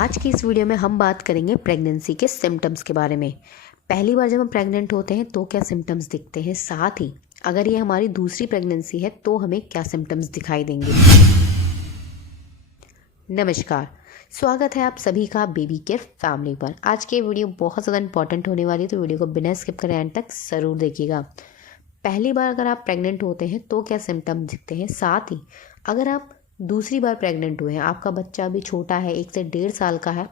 आज की इस वीडियो में हम बात करेंगे प्रेगनेंसी के सिम्टम्स के बारे में। पहली बार जब हम प्रेग्नेंट होते हैं तो क्या सिम्टम्स दिखते हैं, साथ ही अगर ये हमारी दूसरी प्रेगनेंसी है तो हमें क्या सिम्टम्स दिखाई देंगे। नमस्कार, स्वागत है आप सभी का बेबी केयर फैमिली पर। आज की वीडियो बहुत ज़्यादा इंपॉर्टेंट होने वाली है, तो वीडियो को बिना स्किप करें एंड तक ज़रूर देखिएगा। पहली बार अगर आप प्रेग्नेंट होते हैं तो क्या सिम्टम्स दिखते हैं, साथ ही अगर आप दूसरी बार प्रेग्नेंट हुए हैं, आपका बच्चा अभी छोटा है, 1 से 1.5 साल का है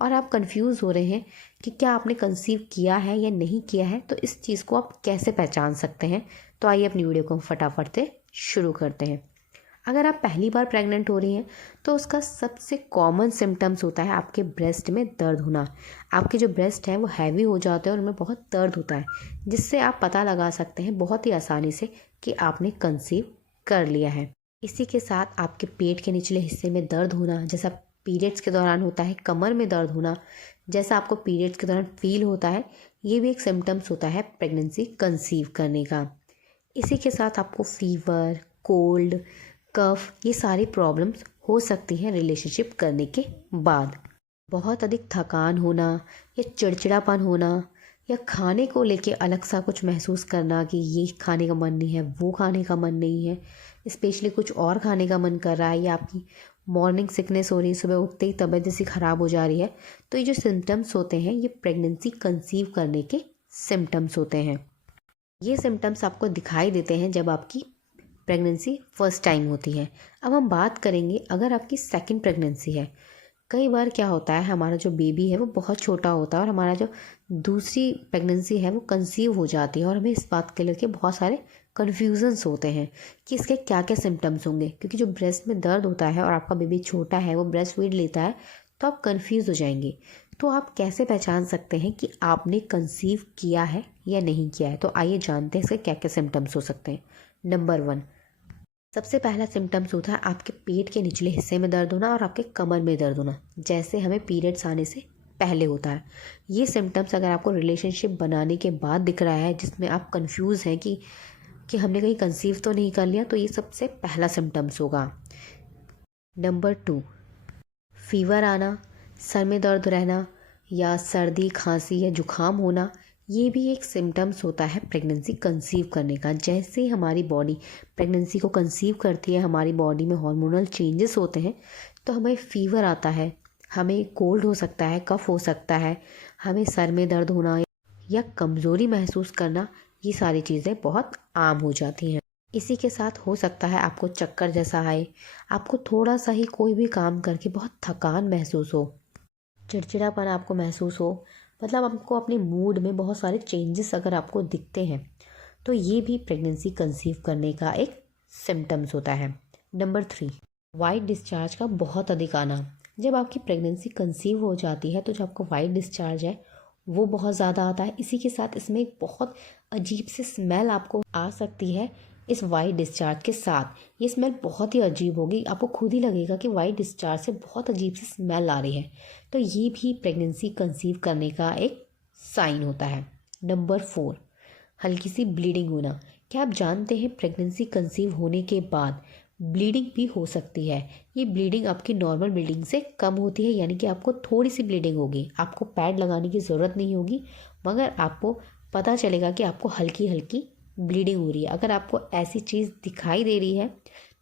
और आप कंफ्यूज हो रहे हैं कि क्या आपने कंसीव किया है या नहीं किया है, तो इस चीज़ को आप कैसे पहचान सकते हैं। तो आइए अपनी वीडियो को फटाफट से शुरू करते हैं। अगर आप पहली बार प्रेग्नेंट हो रही हैं तो उसका सबसे कॉमन सिम्टम्स होता है आपके ब्रेस्ट में दर्द होना। आपके जो ब्रेस्ट हैं वो हैवी हो जाते हैं और उनमें बहुत दर्द होता है, जिससे आप पता लगा सकते हैं बहुत ही आसानी से कि आपने कंसीव कर लिया है। इसी के साथ आपके पेट के निचले हिस्से में दर्द होना, जैसा पीरियड्स के दौरान होता है, कमर में दर्द होना जैसा आपको पीरियड्स के दौरान फील होता है, ये भी एक सिम्टम्स होता है प्रेगनेंसी कंसीव करने का। इसी के साथ आपको फीवर, कोल्ड, कफ, ये सारी प्रॉब्लम्स हो सकती हैं रिलेशनशिप करने के बाद। बहुत अधिक थकान होना या चिड़चिड़ापन होना या खाने को लेके अलग सा कुछ महसूस करना कि ये खाने का मन नहीं है, वो खाने का मन नहीं है, स्पेशली कुछ और खाने का मन कर रहा है, या आपकी मॉर्निंग सिकनेस हो रही है, सुबह उठते ही तबीयत जैसी ख़राब हो जा रही है, तो ये जो सिम्टम्स होते हैं ये प्रेगनेंसी कंसीव करने के सिम्टम्स होते हैं। ये सिम्टम्स आपको दिखाई देते हैं जब आपकी प्रेगनेंसी फर्स्ट टाइम होती है। अब हम बात करेंगे अगर आपकी सेकंड प्रेगनेंसी है। कई बार क्या होता है, हमारा जो बेबी है वो बहुत छोटा होता है और हमारा जो दूसरी प्रेगनेंसी है वो कंसीव हो जाती है और हमें इस बात के लेके बहुत सारे कन्फ्यूजन्स होते हैं कि इसके क्या क्या सिम्टम्स होंगे, क्योंकि जो ब्रेस्ट में दर्द होता है और आपका बेबी छोटा है, वो ब्रेस्ट फीड लेता है, तो आप कन्फ्यूज़ हो जाएंगे। तो आप कैसे पहचान सकते हैं कि आपने कंसीव किया है या नहीं किया है। तो आइए जानते हैं इसके क्या क्या सिम्टम्स हो सकते हैं। नंबर 1, सबसे पहला सिम्टम्स होता है आपके पेट के निचले हिस्से में दर्द होना और आपके कमर में दर्द होना, जैसे हमें पीरियड्स आने से पहले होता है। ये सिम्टम्स अगर आपको रिलेशनशिप बनाने के बाद दिख रहा है, जिसमें आप कंफ्यूज हैं कि हमने कहीं कंसीव तो नहीं कर लिया, तो ये सबसे पहला सिम्टम्स होगा। नंबर 2, फीवर आना, सर में दर्द रहना या सर्दी, खांसी या जुखाम होना, ये भी एक सिम्टम्स होता है प्रेगनेंसी कंसीव करने का। जैसे ही हमारी बॉडी प्रेगनेंसी को कंसीव करती है, हमारी बॉडी में हार्मोनल चेंजेस होते हैं, तो हमें फीवर आता है, हमें कोल्ड हो सकता है, कफ हो सकता है, हमें सर में दर्द होना या कमज़ोरी महसूस करना, ये सारी चीज़ें बहुत आम हो जाती हैं। इसी के साथ हो सकता है आपको चक्कर जैसा आए, आपको थोड़ा सा ही कोई भी काम करके बहुत थकान महसूस हो, चिड़चिड़ापन आपको महसूस हो, मतलब आपको अपने मूड में बहुत सारे चेंजेस अगर आपको दिखते हैं, तो ये भी प्रेगनेंसी कंसीव करने का एक सिम्टम्स होता है। नंबर 3, वाइट डिस्चार्ज का बहुत अधिक आना। जब आपकी प्रेगनेंसी कंसीव हो जाती है तो जो आपको वाइट डिस्चार्ज है वो बहुत ज़्यादा आता है। इसी के साथ इसमें एक बहुत अजीब सी स्मेल आपको आ सकती है। इस वाइट डिस्चार्ज के साथ ये स्मेल बहुत ही अजीब होगी, आपको खुद ही लगेगा कि वाइट डिस्चार्ज से बहुत अजीब सी स्मेल आ रही है, तो ये भी प्रेगनेंसी कंसीव करने का एक साइन होता है। नंबर 4, हल्की सी ब्लीडिंग होना। क्या आप जानते हैं प्रेगनेंसी कंसीव होने के बाद ब्लीडिंग भी हो सकती है। ये ब्लीडिंग आपकी नॉर्मल ब्लीडिंग से कम होती है, यानी कि आपको थोड़ी सी ब्लीडिंग होगी, आपको पैड लगाने की ज़रूरत नहीं होगी, मगर आपको पता चलेगा कि आपको हल्की हल्की ब्लीडिंग हो रही है। अगर आपको ऐसी चीज़ दिखाई दे रही है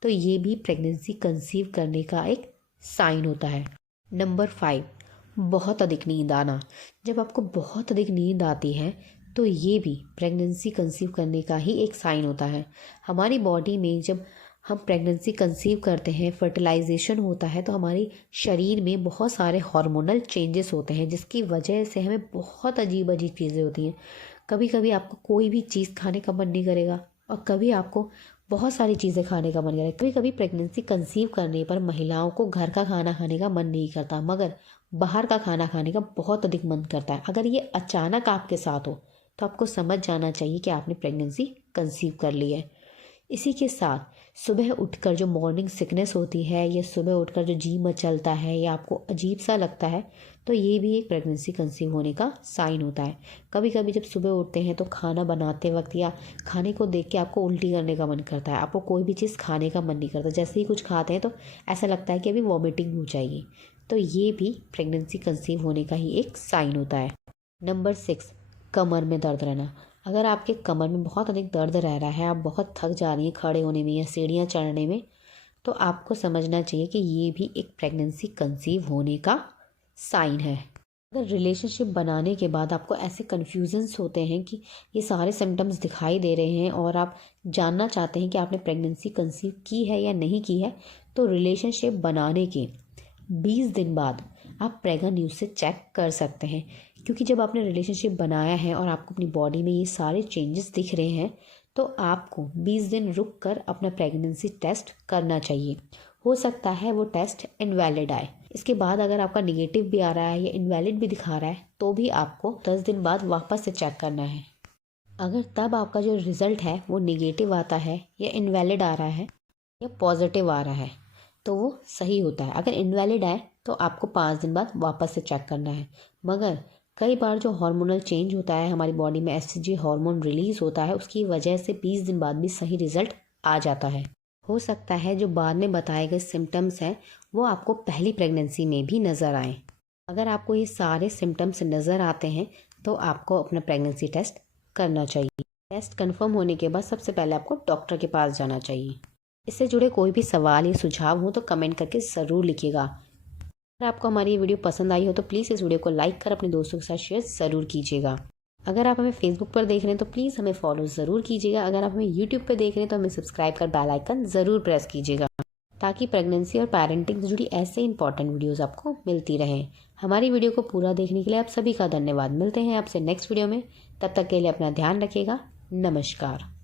तो ये भी प्रेगनेंसी कंसीव करने का एक साइन होता है। नंबर 5, बहुत अधिक नींद आना। जब आपको बहुत अधिक नींद आती है तो ये भी प्रेगनेंसी कंसीव करने का ही एक साइन होता है। हमारी बॉडी में जब हम प्रेगनेंसी कंसीव करते हैं, फर्टिलाइजेशन होता है, तो हमारी शरीर में बहुत सारे हार्मोनल चेंजेस होते हैं, जिसकी वजह से हमें बहुत अजीब अजीब चीज़ें होती हैं। कभी कभी आपको कोई भी चीज़ खाने का मन नहीं करेगा और कभी आपको बहुत सारी चीज़ें खाने का मन करेगा। कभी कभी प्रेगनेंसी कंसीव करने पर महिलाओं को घर का खाना खाने का मन नहीं करता, मगर बाहर का खाना खाने का बहुत अधिक मन करता है। अगर ये अचानक आपके साथ हो तो आपको समझ जाना चाहिए कि आपने प्रेगनेंसी कंसीव कर ली है। इसी के साथ सुबह उठकर जो मॉर्निंग सिकनेस होती है या सुबह उठकर जो जी मचलता है या आपको अजीब सा लगता है, तो ये भी एक प्रेगनेंसी कंसीव होने का साइन होता है। कभी कभी जब सुबह उठते हैं तो खाना बनाते वक्त या खाने को देख के आपको उल्टी करने का मन करता है, आपको कोई भी चीज़ खाने का मन नहीं करता, जैसे ही कुछ खाते हैं तो ऐसा लगता है कि अभी वॉमिटिंग हो जाएगी, तो ये भी प्रेगनेंसी कंसीव होने का ही एक साइन होता है। नंबर 6, कमर में दर्द रहना। अगर आपके कमर में बहुत अधिक दर्द रह रहा है, आप बहुत थक जा रही हैं खड़े होने में या सीढ़ियाँ चढ़ने में, तो आपको समझना चाहिए कि ये भी एक प्रेगनेंसी कंसीव होने का साइन है। अगर रिलेशनशिप बनाने के बाद आपको ऐसे कन्फ्यूजन्स होते हैं कि ये सारे सिम्टम्स दिखाई दे रहे हैं और आप जानना चाहते हैं कि आपने प्रेगनेंसी कंसीव की है या नहीं की है, तो रिलेशनशिप बनाने के 20 दिन बाद आप प्रेगा न्यूज़ से चेक कर सकते हैं। क्योंकि जब आपने रिलेशनशिप बनाया है और आपको अपनी बॉडी में ये सारे चेंजेस दिख रहे हैं, तो आपको 20 दिन रुक कर अपना प्रेगनेंसी टेस्ट करना चाहिए। हो सकता है वो टेस्ट इनवैलिड आए। इसके बाद अगर आपका निगेटिव भी आ रहा है या इनवैलिड भी दिखा रहा है, तो भी आपको 10 दिन बाद वापस से चेक करना है। अगर तब आपका जो रिज़ल्ट है वो निगेटिव आता है या इनवैलिड आ रहा है या पॉजिटिव आ रहा है, तो वो सही होता है। अगर इनवैलिड आए तो आपको 5 दिन बाद वापस से चेक करना है। मगर कई बार जो हार्मोनल चेंज होता है हमारी बॉडी में, एससीजी हार्मोन रिलीज़ होता है, उसकी वजह से 20 दिन बाद भी सही रिज़ल्ट आ जाता है। हो सकता है जो बाद में बताए गए सिम्टम्स हैं वो आपको पहली प्रेगनेंसी में भी नज़र आएँ। अगर आपको ये सारे सिम्टम्स नज़र आते हैं तो आपको अपना प्रेगनेंसी टेस्ट करना चाहिए। टेस्ट कंफर्म होने के बाद सबसे पहले आपको डॉक्टर के पास जाना चाहिए। इससे जुड़े कोई भी सवाल या सुझाव हो तो कमेंट करके ज़रूर लिखिएगा। अगर आपको हमारी ये वीडियो पसंद आई हो तो प्लीज़ इस वीडियो को लाइक कर अपने दोस्तों के साथ शेयर ज़रूर कीजिएगा। अगर आप हमें फेसबुक पर देख रहे हैं तो प्लीज़ हमें फॉलो ज़रूर कीजिएगा। अगर आप हमें यूट्यूब पर देख रहे हैं तो हमें सब्सक्राइब कर बेल आइकन ज़रूर प्रेस कीजिएगा, ताकि प्रेगनेंसी और पेरेंटिंग से जुड़ी ऐसे इंपॉर्टेंट वीडियोज़ आपको मिलती रहें। हमारी वीडियो को पूरा देखने के लिए आप सभी का धन्यवाद। मिलते हैं आपसे नेक्स्ट वीडियो में, तब तक के लिए अपना ध्यान रखिएगा। नमस्कार।